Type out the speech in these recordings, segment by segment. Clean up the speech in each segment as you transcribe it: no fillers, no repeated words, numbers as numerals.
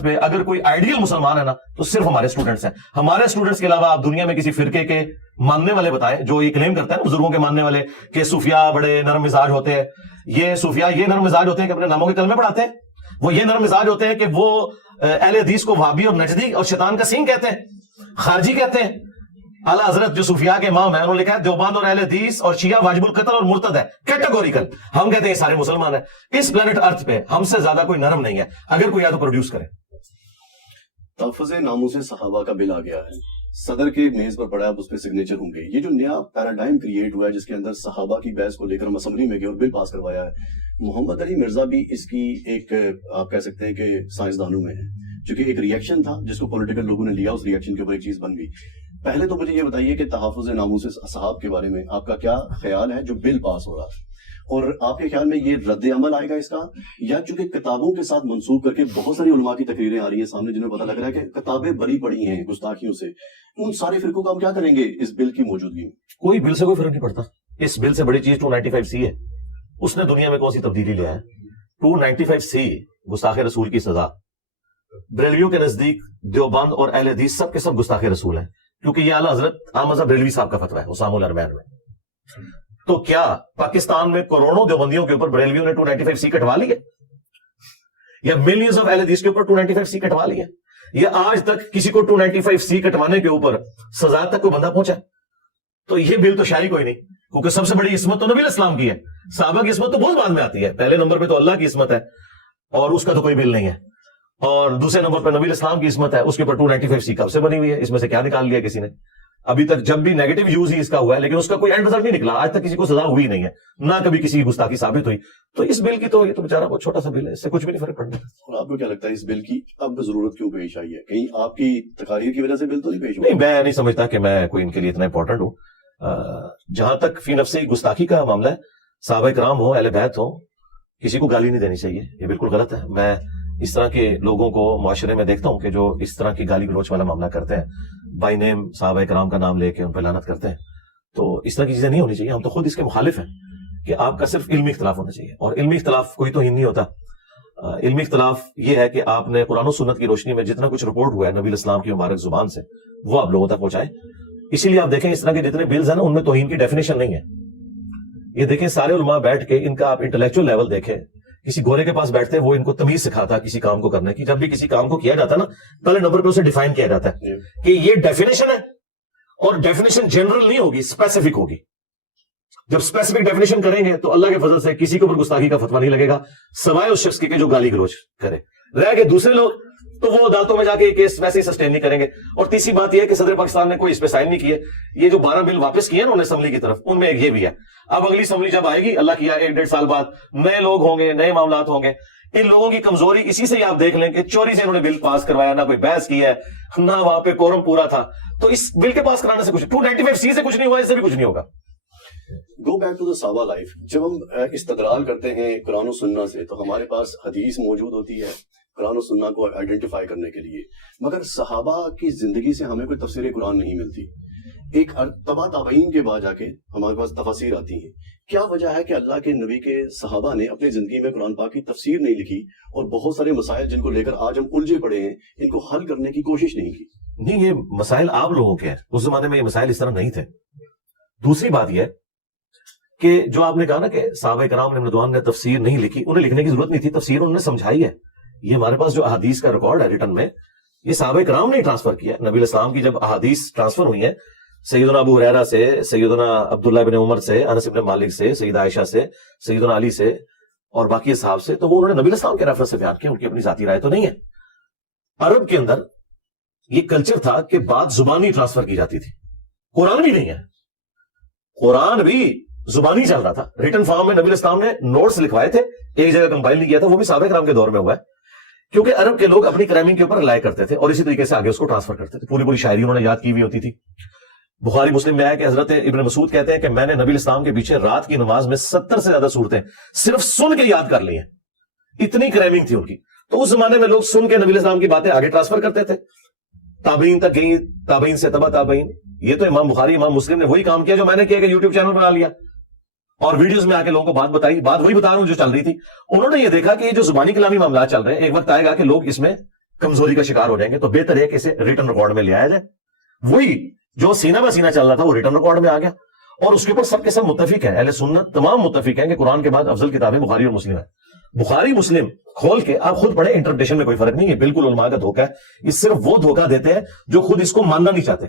ارتھ پہ اگر کوئی آئیڈیل مسلمان ہے نا تو صرف ہمارے اسٹوڈنٹس ہیں. ہمارے اسٹوڈنٹس کے علاوہ آپ دنیا میں کسی فرقے کے ماننے والے بتائیں جو یہ کلیم کرتے ہیں بزرگوں کے ماننے والے کہ صوفیاء بڑے نرم مزاج ہوتے ہیں. یہ صوفیاء یہ نرم مزاج ہوتے ہیں کہ اپنے ناموں کے کلمے پڑھاتے ہیں. وہ یہ نرم مزاج ہوتے ہیں کہ وہ اہل حدیث کو وہابی اور نجدی اور شیطان کا سینگ کہتے ہیں, خارجی کہتے ہیں. اعلیٰ حضرت جو صوفیاء کے امام ہیں انہوں نے لکھا ہے دیوبند اور اہل حدیث اور شیعہ واجب القتل اور مرتد ہے, کیٹیگوریکل. ہم کہتے ہیں یہ سارے مسلمان ہیں. اس پلانٹ ارتھ پہ ہم سے زیادہ کوئی نرم نہیں ہے, اگر کوئی یا تو پروڈیوس کرے. تحفظ ناموس صحابہ کا بل آ گیا ہے, صدر کے میز پر پڑا ہے, اس پہ سگنیچر ہوں گے. یہ جو نیا پیراڈائم کریٹ ہوا ہے جس کے اندر صحابہ کی بحث کو لے کر ہم اسمبلی میں گئے اور بل پاس کروایا ہے, محمد علی مرزا بھی اس کی ایک آپ کہہ سکتے ہیں کہ سائنسدانوں میں ہے, چونکہ ایک ریئیکشن تھا جس کو پولیٹیکل لوگوں نے لیا, اس ریئیکشن کے اوپر ایک چیز بن گئی. پہلے تو مجھے یہ بتائیے کہ تحفظ ناموس اصحاب کے بارے میں آپ کا کیا خیال ہے جو بل پاس ہو رہا ہے, اور آپ کے خیال میں یہ رد عمل آئے گا اس کا, یا چونکہ کتابوں کے ساتھ منسوخ کر کے بہت ساری علماء کی تقریریں آ رہی ہیں سامنے جنہیں پتہ لگ رہا ہے کہ کتابیں بری پڑی ہیں گستاخیوں سے, ان سارے فرقوں کا ہم کیا کریں گے اس بل کی موجودگی میں؟ کوئی بل سے کوئی فرق نہیں پڑتا. اس بل سے بڑی چیز 295C ہے. اس نے دنیا میں کون سی تبدیلی لیا ہے؟ 295C گستاخ رسول کی سزا. بریلویوں کے نزدیک دیوبند اور اہل حدیث سب کے سب گستاخ رسول ہیں, کیونکہ یہ اعلیٰ حضرت احمد بریلوی صاحب کا فتویٰ ہے اسام الاربعین میں. تو کیا پاکستان میں کروڑوں دیوبندیوں کے اوپر بریلویوں نے 295C کٹوا لی ہے, یا ملینز آف اہل حدیث کے اوپر 295C کٹوا لی ہے, یا آج تک کسی کو 295C کٹوانے کے اوپر سزا تک کوئی بندہ پہنچا؟ تو یہ بل تو شاید کوئی نہیں, کیونکہ سب سے بڑی عصمت تو نبی اسلام کی ہے. صحابہ کی عصمت تو بہت بعد میں آتی ہے, پہلے نمبر پہ تو اللہ کی عصمت ہے اور اس کا تو کوئی بل نہیں ہے, اور دوسرے نمبر پہ نبی اسلام کی عصمت ہے, اس کے اوپر 295C کب سے بنی ہوئی ہے, اس میں سے کیا نکال لیا کسی نے؟ ابھی تک جب بھی نیگیٹو یوز ہی اس کا ہوا ہے لیکن اس کا کوئی اینڈ رزلٹ نہیں نکلا, آج تک کسی کو سزا ہوئی نہیں ہے, نہ کبھی کسی کی گستاخی ثابت ہوئی. تو اس بل کی تو یہ تو بیچارہ بہت چھوٹا سا بل ہے, اس سے کچھ بھی نہیں فرق پڑنا. اور آپ کو کیا لگتا ہے اس بل کی اب ضرورت کیوں پیش آئی ہے؟ کہیں آپ کی تقاریر کی وجہ سے بل تو نہیں پیش ہوا؟ نہیں, میں نہیں سمجھتا کہ میں کوئی ان کے لیے اتنا امپورٹنٹ ہوں. جہاں تک فی نفسی گستاخی کا معاملہ ہے, صحابہ کرام ہو, اہل بیت ہو, کسی کو گالی نہیں دینی چاہیے, یہ بالکل غلط ہے. میں اس طرح کے لوگوں کو معاشرے میں دیکھتا ہوں کہ جو اس طرح کی گالی گلوچ والا معاملہ کرتے ہیں, بائی نیم صحابہ کرام کا نام لے کے ان پہ لعنت کرتے ہیں, تو اس طرح کی چیزیں نہیں ہونی چاہیے. ہم تو خود اس کے مخالف ہیں کہ آپ کا صرف علمی اختلاف ہونا چاہیے, اور علمی اختلاف کوئی توہین نہیں ہوتا. علمی اختلاف یہ ہے کہ آپ نے قرآن و سنت کی روشنی میں جتنا کچھ رپورٹ ہوا ہے نبی اسلام کی مبارک زبان سے وہ آپ لوگوں تک پہنچائیں. اسی لیے آپ دیکھیں اس طرح کے جتنے بلز ہیں نا ان میں توہین کی ڈیفینیشن نہیں ہے. یہ دیکھیں سارے علماء بیٹھ کے ان کا آپ انٹلیکچوئل لیول دیکھیں, کسی گورے کے پاس بیٹھتے وہ ان کو تمیز سکھاتا کسی کام کو کرنے کی. جب بھی کسی کام کو کیا جاتا ہے نا پہلے نمبر پہ اسے ڈیفائن کیا جاتا ہے کہ یہ ڈیفینیشن ہے, اور ڈیفینیشن جنرل نہیں ہوگی, اسپیسیفک ہوگی. جب اسپیسیفک ڈیفینیشن کریں گے تو اللہ کے فضل سے کسی کے اوپر گستاخی کا فتویٰ نہیں لگے گا سوائے اس شخص کے جو گالی گلوچ کرے. رہ گئے دوسرے لوگ تو وہ عدالتوں میں جا کے کیس ویسے ہی سسٹین نہیں کریں گے. اور تیسری بات یہ ہے کہ صدر پاکستان نے کوئی اس پہ سائن نہیں کیے. یہ جو 12 بل واپس کیے نا انہوں نے اسمبلی کی طرف, ان میں ایک یہ بھی ہے. اب اگلی اسمبلی جب آئے گی اللہ کیا 1-1.5 سال بعد نئے لوگ ہوں گے, نئے معاملات ہوں گے. ان لوگوں کی کمزوری اسی سے ہی آپ دیکھ لیں کہ چوری سے انہوں نے بل پاس کروایا, نہ کوئی بحث کی ہے, نہ وہاں پہ کورم پورا تھا. تو اس بل کے پاس کرانے سے کچھ 295C سے کچھ نہیں ہوا, اس سے بھی کچھ نہیں ہوگا. گو بیک ٹو دا صحابہ لائف. جب ہم استدلال کرتے ہیں قرآن و سنت سے تو ہمارے پاس حدیث موجود ہوتی ہے قرآن و سنت کو آئیڈینٹیفائی کرنے کے لیے, مگر صحابہ کی زندگی سے ہمیں کوئی تفسیر قرآن نہیں ملتی. ایک تبا تابعین کے بعد جا کے ہمارے پاس تفاسیر آتی ہیں. کیا وجہ ہے کہ اللہ کے نبی کے صحابہ نے اپنی زندگی میں قرآن پاک کی تفسیر نہیں لکھی, اور بہت سارے مسائل جن کو لے کر آج ہم الجھے پڑے ہیں ان کو حل کرنے کی کوشش نہیں کی؟ نہیں, یہ مسائل آپ لوگوں کے ہیں, اس زمانے میں یہ مسائل اس طرح نہیں تھے. دوسری بات یہ ہے کہ جو آپ نے کہا نا کہ صحابہ کرام رضوان نے تفسیر نہیں لکھی, انہیں لکھنے کی ضرورت نہیں تھی, تفسیر انہوں نے سمجھائی ہے. یہ ہمارے پاس جو احادیث کا ریکارڈ ہے ریٹن میں, یہ صحابہ کرام نے ٹرانسفر کیا. نبی اسلام کی جب احادیث ٹرانسفر ہوئی ہیں سیدنا ابو ہریرہ سے, سیدنا عبداللہ بن عمر سے, انس بن مالک سے, سیدہ عائشہ سے, سیدنا علی سے اور باقی صحاب سے, تو وہ انہوں نے نبی اسلام کے ریفرنس سے بیان کیا, ان کی اپنی ذاتی رائے تو نہیں ہے. عرب کے اندر یہ کلچر تھا کہ بات زبانی ٹرانسفر کی جاتی تھی. قرآن بھی نہیں ہے, قرآن بھی زبانی چل رہا تھا. ریٹن فارم میں نبی اسلام نے نوٹس لکھوائے تھے, ایک جگہ کمپائل نہیں کیا تھا, وہ بھی صحابہ کرام کے دور میں ہوا ہے, کیونکہ عرب کے لوگ اپنی کرائمنگ کے اوپر رلائے کرتے تھے اور اسی طریقے سے آگے اس کو ٹرانسفر کرتے تھے. پوری شاعری انہوں نے یاد کی ہوئی ہوتی تھی. بخاری مسلم میں آیا کہ حضرت ابن مسعود کہتے ہیں کہ میں نے نبی اسلام کے پیچھے رات کی نماز میں 70 سے زیادہ صورتیں صرف سن کے یاد کر لی ہیں, اتنی کرائمنگ تھی ان کی. تو اس زمانے میں لوگ سن کے نبی اسلام کی باتیں آگے ٹرانسفر کرتے تھے, تابعین تک گئی, تابعین سے تبع تابعین. یہ تو امام بخاری امام مسلم نے وہی کام کیا جو میں نے کیا کہ یوٹیوب چینل بنا لیا اور ویڈیوز میں آ کے لوگوں کو بات بتائی. بات وہی بتا رہا ہوں جو چل رہی تھی. انہوں نے یہ دیکھا کہ یہ جو زبانی کلامی معاملات چل رہے ہیں, ایک وقت آئے گا کہ لوگ اس میں کمزوری کا شکار ہو جائیں گے تو بہتر ہے کہ اسے ریٹن ریکارڈ میں لے آیا جائے. وہی جو سینہ بہ سینہ چل رہا تھا وہ ریٹن ریکارڈ میں آ گیا, اور اس کے اوپر سب کے سب متفق ہیں, اہل سنت تمام متفق ہیں کہ قرآن کے بعد افضل کتابیں بخاری اور مسلم ہیں. بخاری مسلم کھول کے آپ خود پڑھیں, انٹرپریٹیشن میں کوئی فرق نہیں ہے, بالکل علماء کا دھوکہ ہے. یہ صرف وہ دھوکہ دیتے ہیں جو خود اس کو ماننا نہیں چاہتے.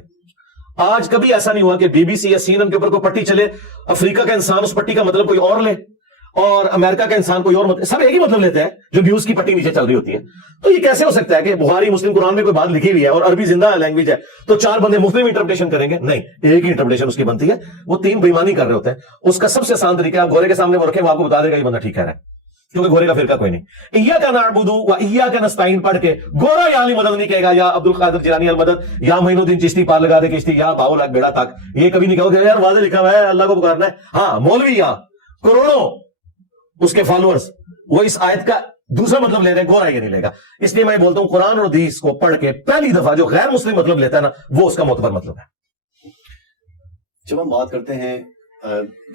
آج کبھی ایسا نہیں ہوا کہ بی بی سی یا CNN کے اوپر کوئی پٹی چلے, افریقہ کا انسان اس پٹی کا مطلب کوئی اور لے اور امریکہ کا انسان کوئی اور مطلب, سب ایک ہی مطلب لیتے ہیں جو نیوز کی پٹی نیچے چل رہی ہوتی ہے. تو یہ کیسے ہو سکتا ہے کہ بخاری مسلم قرآن میں کوئی بات لکھی ہوئی ہے اور عربی زندہ لینگویج ہے تو 4 بندے مختلف انٹرپریٹیشن کریں گے؟ نہیں, ایک ہی انٹرپریٹیشن اس کی بنتی ہے. وہ 3 بےمانی کر رہے ہوتے ہیں. اس کا سب سے آسان طریقہ آپ گھوڑے کے سامنے وہ رکھیں, وہ آپ کو بتا دے گا یہ بندہ ٹھیک کہہ رہا ہے, کیونکہ گھوڑے کا فرقہ کوئی نہیں. ایاک نعبد و ایاک نستعین پڑھ کے گھوڑا یا علی مدد نہیں کہے گا, یا عبد القادر جیلانی المدد, یا معین الدین چشتی پار لگا دے کشتی, یا باؤ لاکھ بیڑا تک. یہ کبھی نہیں کہو کہ یار واضح لکھا ہوا ہے اللہ کو پکارنا ہے. ہاں مولوی یا کروڑوں اس کے فالوورز وہ اس آیت کا دوسرا مطلب لے رہے ہیں, گھوڑا یہ نہیں لے گا. اس لیے میں بولتا ہوں قرآن اور حدیث کو پڑھ کے پہلی دفعہ جو غیر مسلم مطلب لیتا ہے نا, وہ اس کا معتبر مطلب ہے. جب ہم بات کرتے ہیں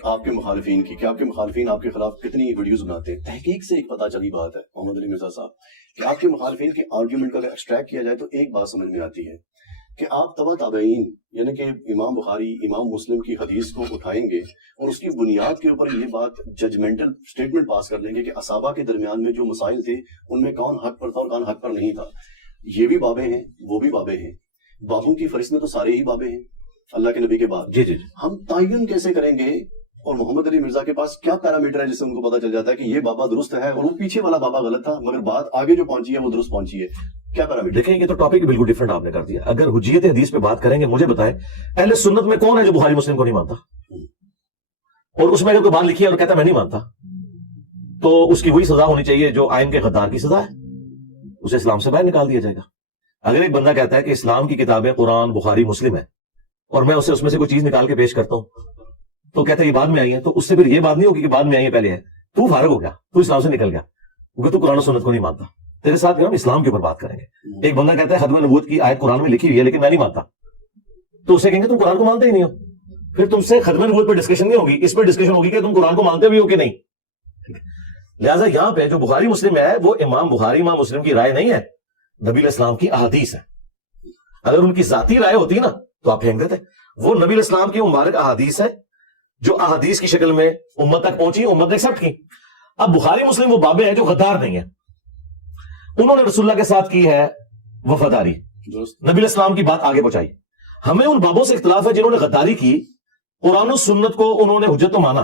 آپ کے مخالفین کی, کہ آپ کے مخالفین آپ کے خلاف کتنی ویڈیوز بناتے ہیں, تحقیق سے ایک پتہ چلی بات ہے محمد علی مرزا صاحب, کہ آپ کے مخالفین کے آرگیومنٹ کا اگر ایکسٹریکٹ کیا جائے تو ایک بات سمجھ میں آتی ہے کہ آپ تبع تابعین یعنی کہ امام بخاری امام مسلم کی حدیث کو اٹھائیں گے اور اس کی بنیاد کے اوپر یہ بات ججمنٹل سٹیٹمنٹ پاس کر لیں گے کہ اصحابہ کے درمیان میں جو مسائل تھے ان میں کون حق پر تھا اور کون حق پر نہیں تھا. یہ بھی بابے ہیں, وہ بھی بابے ہیں, بابوں کی فہرست میں تو سارے ہی بابے ہیں اللہ کے نبی کے بعد. جی جی, ہم تعین کیسے کریں گے اور محمد علی مرزا کے پاس کیا پیرامیٹر ہے جس سے ان کو پتا چل جاتا ہے کہ یہ بابا درست ہے اور وہ پیچھے والا بابا غلط تھا مگر بات آگے جو پہنچی ہے وہ درست پہنچی ہے؟ کیا پیرامیٹر؟ دیکھیں یہ تو ٹاپک بالکل ڈفرنٹ آپ نے کر دیا. اگر حجیت حدیث پہ بات کریں گے, مجھے بتائیں اہل سنت میں کون ہے جو بخاری مسلم کو نہیں مانتا, اور اس میں اگر کوئی بات لکھی ہے اور کہتا میں نہیں مانتا تو اس کی وہی سزا ہونی چاہیے جو آئین کے غدار کی سزا ہے, اسے اسلام سے باہر نکال دیا جائے گا. اگر ایک بندہ کہتا ہے کہ اسلام کی کتابیں قرآن بخاری مسلم ہے اور میں اسے اس میں سے کوئی چیز نکال کے پیش کرتا ہوں تو کہتا ہے یہ بعد میں آئی ہے, تو اس سے پھر یہ بات نہیں ہوگی کہ بعد میں آئی ہے پہلے ہے. تو فارغ ہو گیا, تو اسلام سے نکل گیا کیونکہ تو قرآن و سنت کو نہیں مانتا. تیرے ساتھ ہم اسلام کے اوپر بات کریں گے. ایک بندہ کہتا ہے ختم نبوت کی آیت قرآن میں لکھی ہوئی ہے لیکن میں نہیں مانتا, تو اسے کہیں گے تم قرآن کو مانتے ہی نہیں ہو. پھر تم سے ختم نبوت پہ ڈسکشن نہیں ہوگی, اس پہ ڈسکشن ہوگی کہ تم قرآن کو مانتے بھی ہو کہ نہیں. لہٰذا یہاں پہ جو بخاری مسلم ہے وہ امام بخاری امام مسلم کی رائے نہیں ہے, نبی علیہ السلام کی احادیث ہے. اگر ان کی ذاتی رائے ہوتی نا تو آپ پھینک دیتے. وہ نبی علیہ السلام کی مبارک احادیث ہے جو احادیث کی شکل میں امت تک پہنچی, امت نے ایکسپٹ کی. اب بخاری مسلم وہ بابے ہیں جو غدار نہیں ہیں, انہوں نے رسول اللہ کے ساتھ کی ہے وفاداری, نبی علیہ السلام کی بات آگے پہنچائی. ہمیں ان بابوں سے اختلاف ہے جنہوں نے غداری کی, قرآن و سنت کو انہوں نے حجت تو مانا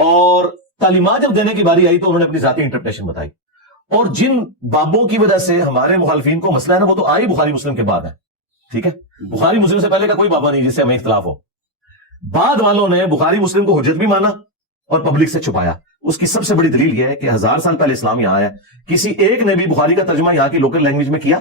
اور تعلیمات جب دینے کی باری آئی تو انہوں نے اپنی ذاتی انٹرپریٹیشن بتائی. اور جن بابوں کی وجہ سے ہمارے مخالفین کو مسئلہ ہے نا وہ تو آئی بخاری مسلم کے بعد ہے. ٹھیک ہے, بخاری مسلم سے پہلے کا کوئی بابا نہیں جس سے ہمیں اختلاف ہو. بعد والوں نے بخاری مسلم کو حجت بھی مانا اور پبلک سے چھپایا. اس کی سب سے بڑی دلیل یہ ہے کہ 1000 سال پہلے اسلام یہاں آیا, کسی ایک نے بھی بخاری کا ترجمہ یہاں کی لوکل لینگویج میں کیا؟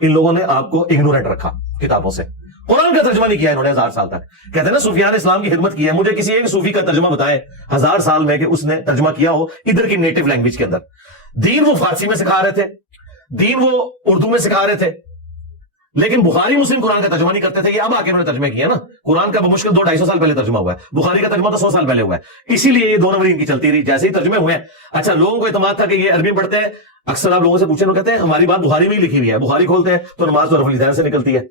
ان لوگوں نے آپ کو اگنورینٹ رکھا کتابوں سے, قرآن کا ترجمہ نہیں کیا انہوں نے 1000 سال تک. کہتے ہیں نا صوفیان اسلام کی خدمت کی ہے, مجھے کسی ایک صوفی کا ترجمہ بتائیں 1000 سال میں کہ اس نے ترجمہ کیا ہو ادھر کی نیٹو لینگویج کے اندر. دین وہ فارسی میں سکھا رہے تھے, دین وہ اردو میں سکھا رہے تھے, لیکن بخاری مسلم قرآن کا ترجمہ نہیں کرتے تھے. یہ اب آ کے انہوں نے ترجمہ کیا نا, قرآن کا بمشکل 200-250 سال پہلے ترجمہ ہوا ہے, بخاری کا ترجمہ تو 100 سال پہلے ہوا ہے. اسی لیے یہ 2 نمبر ان کی چلتی رہی, جیسے ہی ترجمے ہوئے ہیں. اچھا, لوگوں کو اعتماد تھا کہ یہ عربی پڑھتے ہیں, اکثر آپ لوگوں سے پوچھیں, کہتے ہیں ہماری بات بخاری میں ہی لکھی ہوئی ہے, بخاری کھولتے ہیں تو نماز تو رفع الیدین سے نکلتی ہے.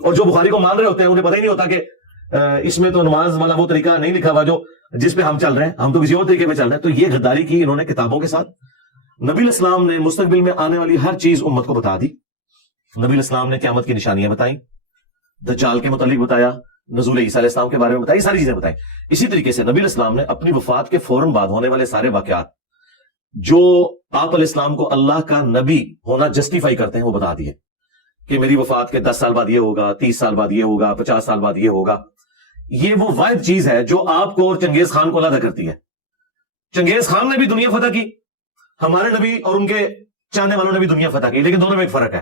اور جو بخاری کو مان رہے ہوتے ہیں انہیں پتہ ہی نہیں ہوتا کہ اس میں تو نماز والا وہ طریقہ نہیں لکھا ہوا جو جس پہ ہم چل رہے ہیں, ہم تو کسی اور طریقے پہ چل رہے ہیں. تو یہ غداری کی انہوں نے کتابوں کے ساتھ. نبی علیہ السلام نے مستقبل میں آنے والی ہر چیز امت کو بتا دی. نبی علیہ السلام نے قیامت کی نشانیاں بتائیں, دجال کے متعلق بتایا, نزول عیسیٰ علیہ السلام کے بارے میں بتائی, ساری چیزیں بتائیں. اسی طریقے سے نبی علیہ السلام نے اپنی وفات کے فوراً بعد ہونے والے سارے واقعات جو آپ علیہ السلام کو اللہ کا نبی ہونا جسٹیفائی کرتے ہیں وہ بتا دیے کہ میری وفات کے 10 سال بعد یہ ہوگا, 30 سال بعد یہ ہوگا, 50 سال بعد یہ ہوگا. یہ وہ واحد چیز ہے جو آپ کو اور چنگیز خان کو علیحدہ کرتی ہے. چنگیز خان نے بھی دنیا فتح کی, ہمارے نبی اور ان کے چاہنے والوں نے بھی دنیا فتح کی, لیکن دونوں میں ایک فرق ہے.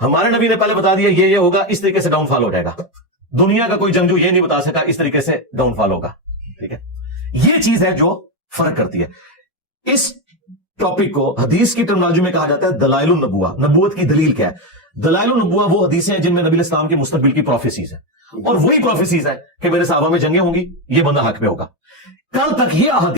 ہمارے نبی نے پہلے بتا دیا یہ ہوگا, اس طریقے سے ڈاؤن فال ہو جائے گا. دنیا کا کوئی جنگجو یہ نہیں بتا سکا اس طریقے سے ڈاؤن فال ہوگا. ٹھیک ہے, یہ چیز ہے جو فرق کرتی ہے. اس ٹاپک کو حدیث کی ٹرمنالوجی میں کہا جاتا ہے دلائل النبوہ. نبوت کی دلیل کیا ہے؟ دلائل النبوہ وہ حدیثیں ہیں جن میں نبی علیہ السلام کے مستقبل کی پروفیسیز ہیں, اور وہی پروفیسیز ہے کہ میرے صحابہ میں جنگیں ہوں گی, یہ بندہ حق پہ ہوگا. کل تک یہ